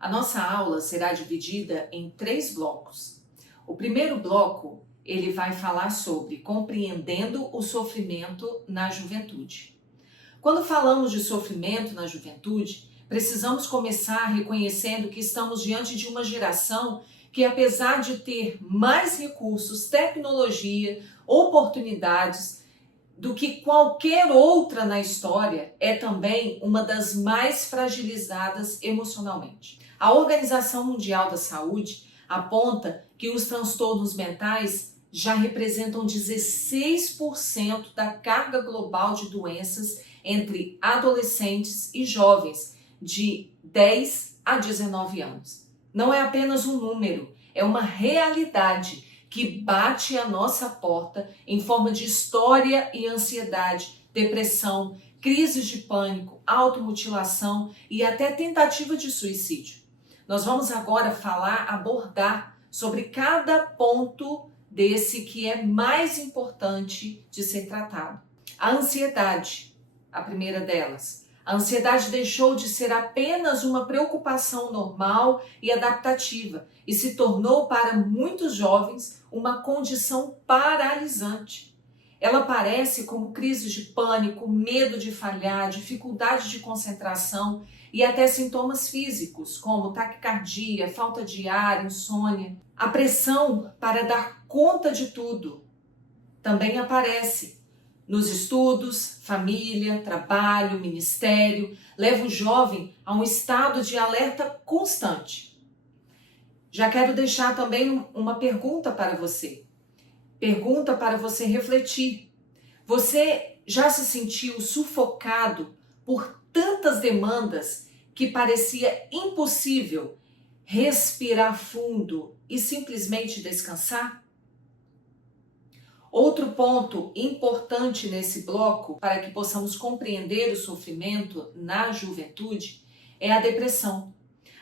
A nossa aula será dividida em 3 blocos. O primeiro bloco, ele vai falar sobre compreendendo o sofrimento na juventude. Quando falamos de sofrimento na juventude, precisamos começar reconhecendo que estamos diante de uma geração que, apesar de ter mais recursos, tecnologia, oportunidades do que qualquer outra na história, é também uma das mais fragilizadas emocionalmente. A Organização Mundial da Saúde aponta que os transtornos mentais já representam 16% da carga global de doenças entre adolescentes e jovens de 10 a 19 anos. Não é apenas um número, é uma realidade que bate à nossa porta em forma de história e ansiedade, depressão, crises de pânico, automutilação e até tentativa de suicídio. Nós vamos agora abordar sobre cada ponto desse que é mais importante de ser tratado. A ansiedade, a primeira delas. A ansiedade deixou de ser apenas uma preocupação normal e adaptativa e se tornou para muitos jovens uma condição paralisante. Ela aparece como crises de pânico, medo de falhar, dificuldade de concentração e até sintomas físicos, como taquicardia, falta de ar, insônia. A pressão para dar conta de tudo também aparece. Nos estudos, família, trabalho, ministério, leva o jovem a um estado de alerta constante. Já quero deixar também uma pergunta para você. Pergunta para você refletir. Você já se sentiu sufocado por tantas demandas que parecia impossível respirar fundo e simplesmente descansar? Outro ponto importante nesse bloco, para que possamos compreender o sofrimento na juventude, é a depressão.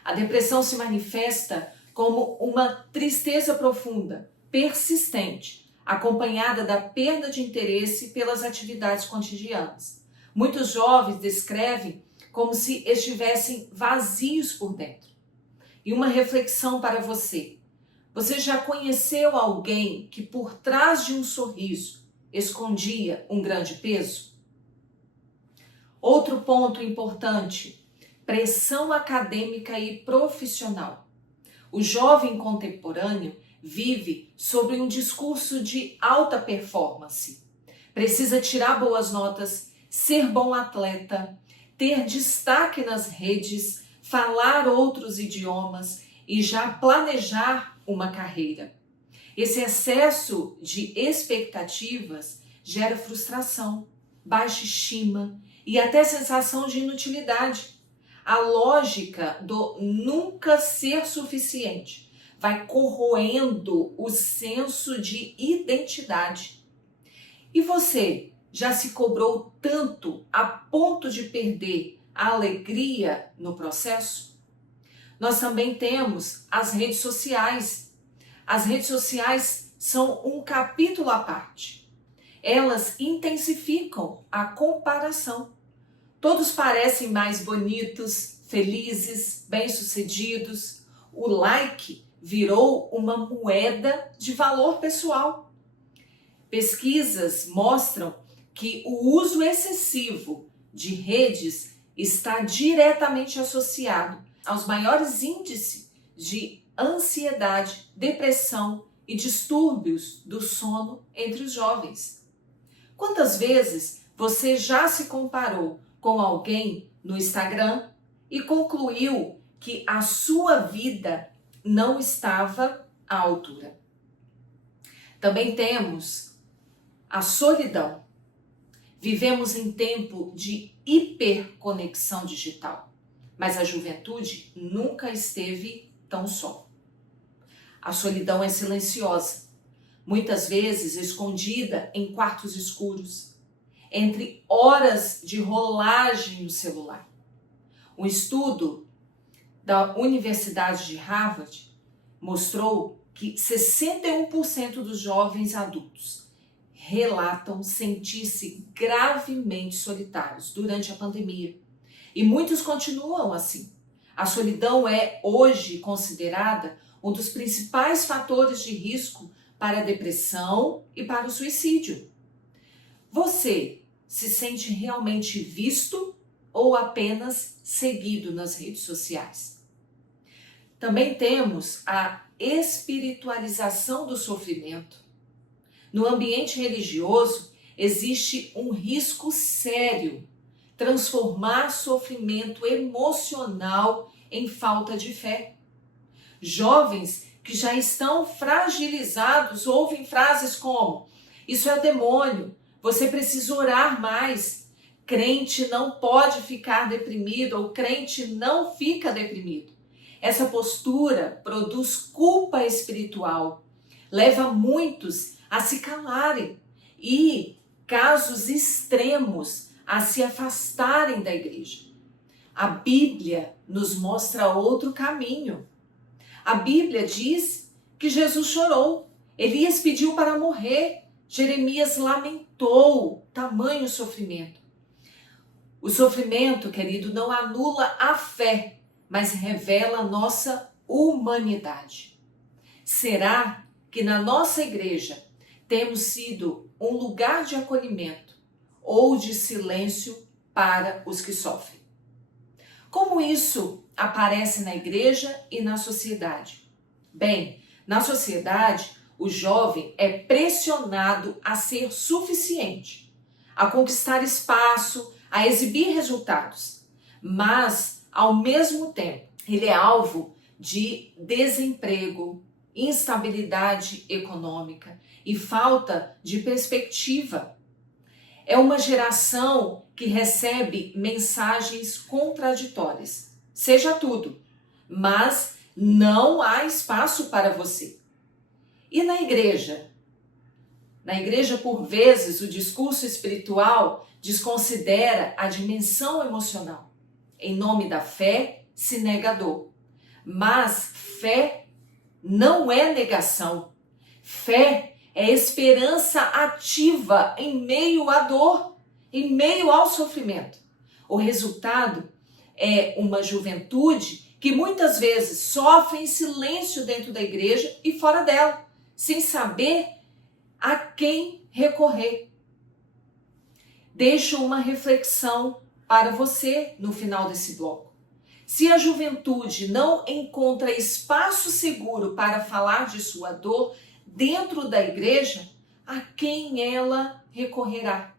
A depressão se manifesta como uma tristeza profunda, persistente, acompanhada da perda de interesse pelas atividades cotidianas. Muitos jovens descrevem como se estivessem vazios por dentro. E uma reflexão para você. Você já conheceu alguém que por trás de um sorriso escondia um grande peso? Outro ponto importante, pressão acadêmica e profissional. O jovem contemporâneo vive sobre um discurso de alta performance. Precisa tirar boas notas, ser bom atleta, ter destaque nas redes, falar outros idiomas e já planejar uma carreira. Esse excesso de expectativas gera frustração, baixa estima e até sensação de inutilidade. A lógica do nunca ser suficiente vai corroendo o senso de identidade. E você já se cobrou tanto a ponto de perder a alegria no processo? Nós também temos as redes sociais. As redes sociais são um capítulo à parte. Elas intensificam a comparação. Todos parecem mais bonitos, felizes, bem-sucedidos. O like virou uma moeda de valor pessoal. Pesquisas mostram que o uso excessivo de redes está diretamente associado aos maiores índices de ansiedade, depressão e distúrbios do sono entre os jovens. Quantas vezes você já se comparou com alguém no Instagram e concluiu que a sua vida não estava à altura? Também temos a solidão. Vivemos em tempo de hiperconexão digital. Mas a juventude nunca esteve tão só. A solidão é silenciosa, muitas vezes escondida em quartos escuros, entre horas de rolagem no celular. Um estudo da Universidade de Harvard mostrou que 61% dos jovens adultos relatam sentir-se gravemente solitários durante a pandemia. E muitos continuam assim. A solidão é hoje considerada um dos principais fatores de risco para a depressão e para o suicídio. Você se sente realmente visto ou apenas seguido nas redes sociais? Também temos a espiritualização do sofrimento. No ambiente religioso, existe um risco sério: transformar sofrimento emocional em falta de fé. Jovens que já estão fragilizados ouvem frases como: isso é demônio, você precisa orar mais, crente não pode ficar deprimido ou crente não fica deprimido. Essa postura produz culpa espiritual, leva muitos a se calarem e, casos extremos, a se afastarem da igreja. A Bíblia nos mostra outro caminho. A Bíblia diz que Jesus chorou, Elias pediu para morrer, Jeremias lamentou tamanho sofrimento. O sofrimento, querido, não anula a fé, mas revela nossa humanidade. Será que na nossa igreja temos sido um lugar de acolhimento ou de silêncio para os que sofrem? Como isso aparece na igreja e na sociedade? Bem, na sociedade, o jovem é pressionado a ser suficiente, a conquistar espaço, a exibir resultados, mas, ao mesmo tempo, ele é alvo de desemprego, instabilidade econômica e falta de perspectiva. É uma geração que recebe mensagens contraditórias. Seja tudo, mas não há espaço para você. E na igreja? Na igreja, por vezes, o discurso espiritual desconsidera a dimensão emocional. Em nome da fé, se nega a dor. Mas fé não é negação. Fé é esperança ativa em meio à dor, em meio ao sofrimento. O resultado é uma juventude que muitas vezes sofre em silêncio dentro da igreja e fora dela, sem saber a quem recorrer. Deixo uma reflexão para você no final desse bloco. Se a juventude não encontra espaço seguro para falar de sua dor dentro da igreja, a quem ela recorrerá?